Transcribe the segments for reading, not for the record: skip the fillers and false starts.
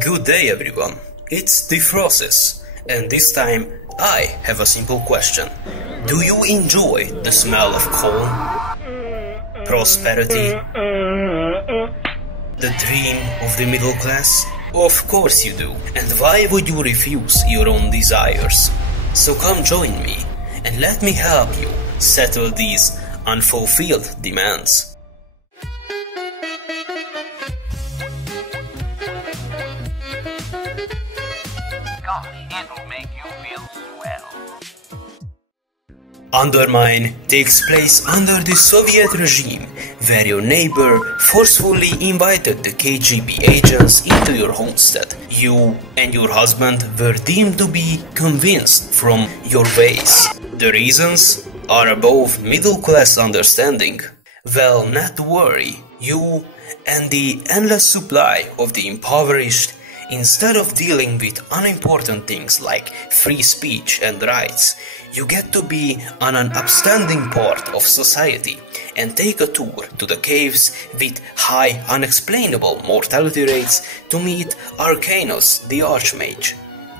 Good day everyone, it's Defrosses, and this time I have a simple question. Do you enjoy the smell of corn? Prosperity? The dream of the middle class? Of course you do, and why would you refuse your own desires? So come join me, and let me help you settle these unfulfilled demands. It'll make you feel swell. Undermine takes place under the Soviet regime, where your neighbor forcefully invited the KGB agents into your homestead. You and your husband were deemed to be convinced from your ways. The reasons are above middle-class understanding. Well, not to worry, you and the endless supply of the impoverished, instead of dealing with unimportant things like free speech and rights, you get to be an upstanding part of society and take a tour to the caves with high unexplainable mortality rates to meet Arcanos the Archmage,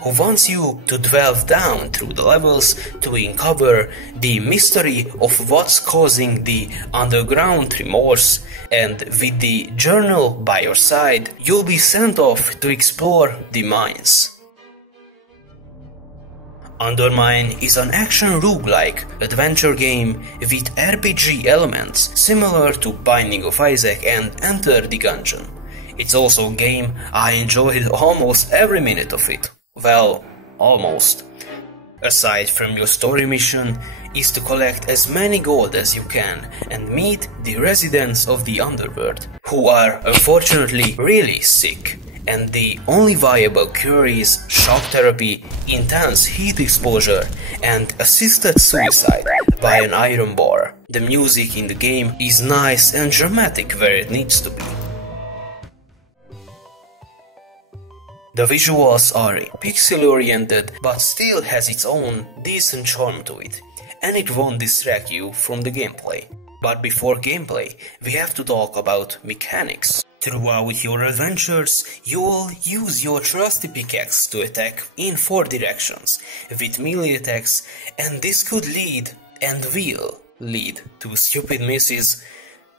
who wants you to delve down through the levels to uncover the mystery of what's causing the underground remorse, and with the journal by your side, you'll be sent off to explore the mines. Undermine is an action roguelike adventure game with RPG elements similar to Binding of Isaac and Enter the Gungeon. It's also a game I enjoyed almost every minute of it. Well, almost. Aside from your story mission is to collect as many gold as you can and meet the residents of the underworld, who are unfortunately really sick, and the only viable cure is shock therapy, intense heat exposure, and assisted suicide by an iron bar. The music in the game is nice and dramatic where it needs to be. The visuals are pixel-oriented but still has its own decent charm to it, and it won't distract you from the gameplay. But before gameplay, we have to talk about mechanics. Throughout your adventures, you'll use your trusty pickaxe to attack in 4 directions, with melee attacks, and this could lead, and will lead, to stupid misses.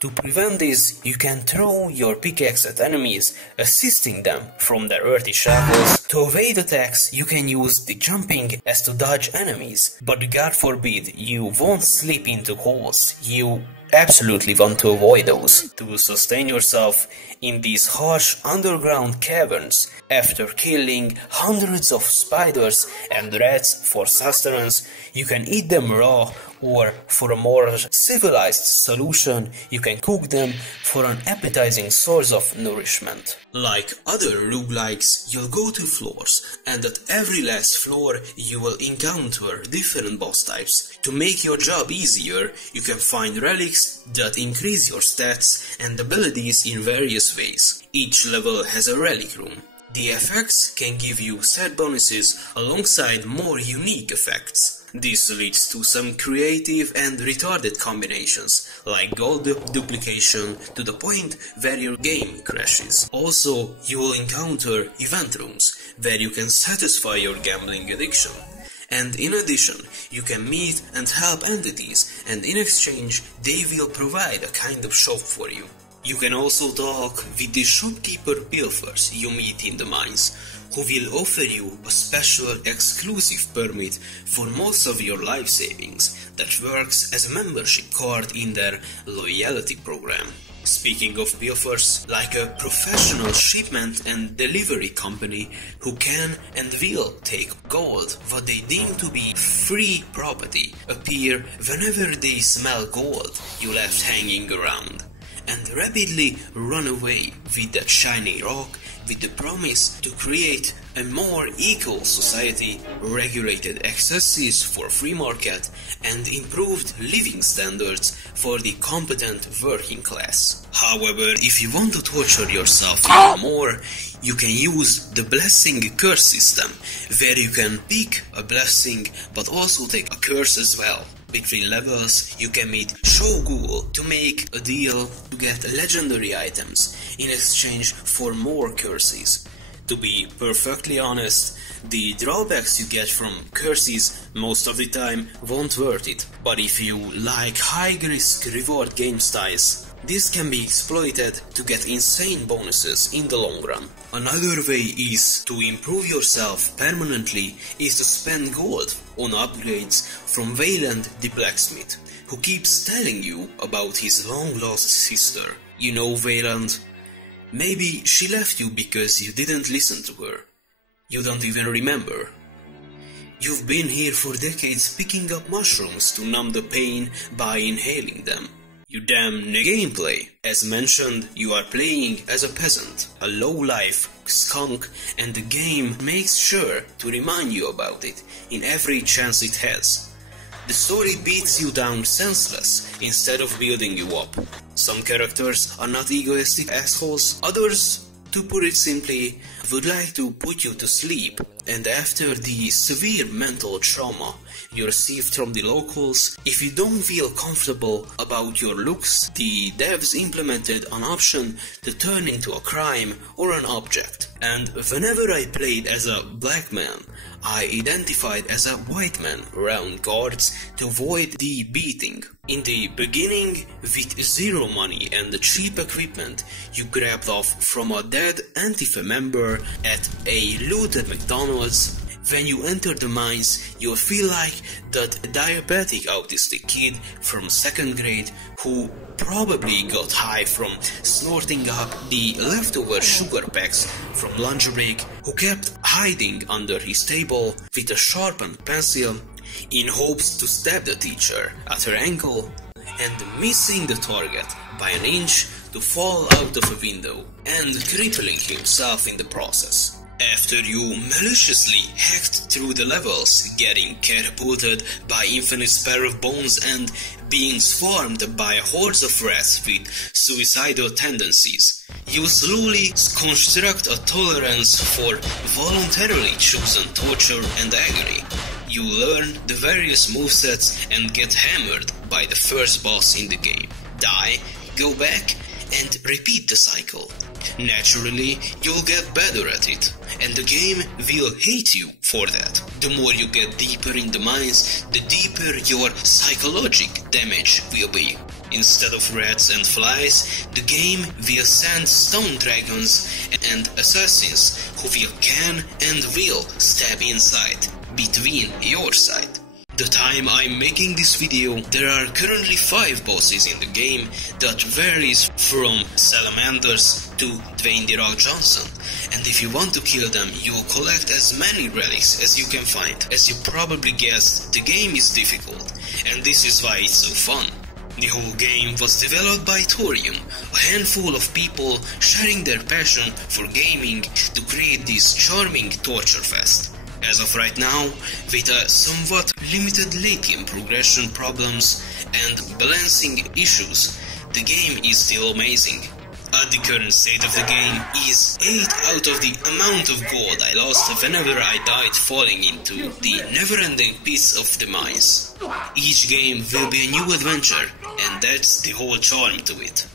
To prevent this, you can throw your pickaxe at enemies, assisting them from their earthy shackles. To evade attacks, you can use the jumping as to dodge enemies, but God forbid you won't slip into holes. You absolutely want to avoid those. To sustain yourself in these harsh underground caverns, after killing hundreds of spiders and rats for sustenance, you can eat them raw, or for a more civilized solution, you can cook them for an appetizing source of nourishment. Like other roguelikes, you'll go to floors, and at every last floor you will encounter different boss types. To make your job easier, you can find relics that increase your stats and abilities in various ways. Each level has a relic room. The effects can give you set bonuses alongside more unique effects. This leads to some creative and retarded combinations, like gold duplication to the point where your game crashes. Also, you will encounter event rooms, where you can satisfy your gambling addiction. And in addition, you can meet and help entities, and in exchange, they will provide a kind of shop for you. You can also talk with the shopkeeper pilfers you meet in the mines, who will offer you a special exclusive permit for most of your life savings that works as a membership card in their loyalty program. Speaking of pilfers, like a professional shipment and delivery company who can and will take gold, what they deem to be free property, appear whenever they smell gold you left hanging around, and rapidly run away with that shiny rock with the promise to create a more equal society, regulated accesses for free market, and improved living standards for the competent working class. However, if you want to torture yourself even more, you can use the blessing curse system, where you can pick a blessing but also take a curse as well. Between levels, you can meet Shogul to make a deal to get legendary items in exchange for more curses. To be perfectly honest, the drawbacks you get from curses most of the time won't worth it. But if you like high risk reward game styles, this can be exploited to get insane bonuses in the long run. Another way is to improve yourself permanently is to spend gold on upgrades from Wayland the blacksmith, who keeps telling you about his long lost sister. You know Wayland? Maybe she left you because you didn't listen to her. You don't even remember. You've been here for decades picking up mushrooms to numb the pain by inhaling them. You damn gameplay. As mentioned, you are playing as a peasant, a low-life skunk, and the game makes sure to remind you about it in every chance it has. The story beats you down senseless instead of building you up. Some characters are not egoistic assholes, others, to put it simply, would like to put you to sleep, and after the severe mental trauma you received from the locals, if you don't feel comfortable about your looks, the devs implemented an option to turn into a crime or an object. And whenever I played as a black man, I identified as a white man around guards to avoid the beating. In the beginning, with zero money and the cheap equipment you grabbed off from a dead Antifa member at a looted McDonald's, when you enter the mines, you'll feel like that diabetic autistic kid from 2nd grade who probably got high from snorting up the leftover sugar packs from lunch break, who kept hiding under his table with a sharpened pencil in hopes to stab the teacher at her ankle, and missing the target by an inch to fall out of a window and crippling himself in the process. After you maliciously hacked through the levels, getting catapulted by infinite pair of bones and being swarmed by hordes of rats with suicidal tendencies, you slowly construct a tolerance for voluntarily chosen torture and agony. You learn the various movesets and get hammered by the first boss in the game. Die, go back, and repeat the cycle. Naturally, you'll get better at it, and the game will hate you for that. The more you get deeper in the mines, the deeper your psychological damage will be. Instead of rats and flies, the game will send stone dragons and assassins who can and will stab inside, between your side. The time I'm making this video, there are currently 5 bosses in the game that varies from salamanders to Dwayne The Rock Johnson, and if you want to kill them, you'll collect as many relics as you can find. As you probably guessed, the game is difficult, and this is why it's so fun. The whole game was developed by Thorium, a handful of people sharing their passion for gaming to create this charming torture fest. As of right now, with a somewhat limited late game progression problems and balancing issues, the game is still amazing. At the current state of the game is 8 out of the amount of gold I lost whenever I died falling into the never-ending pits of the mines. Each game will be a new adventure, and that's the whole charm to it.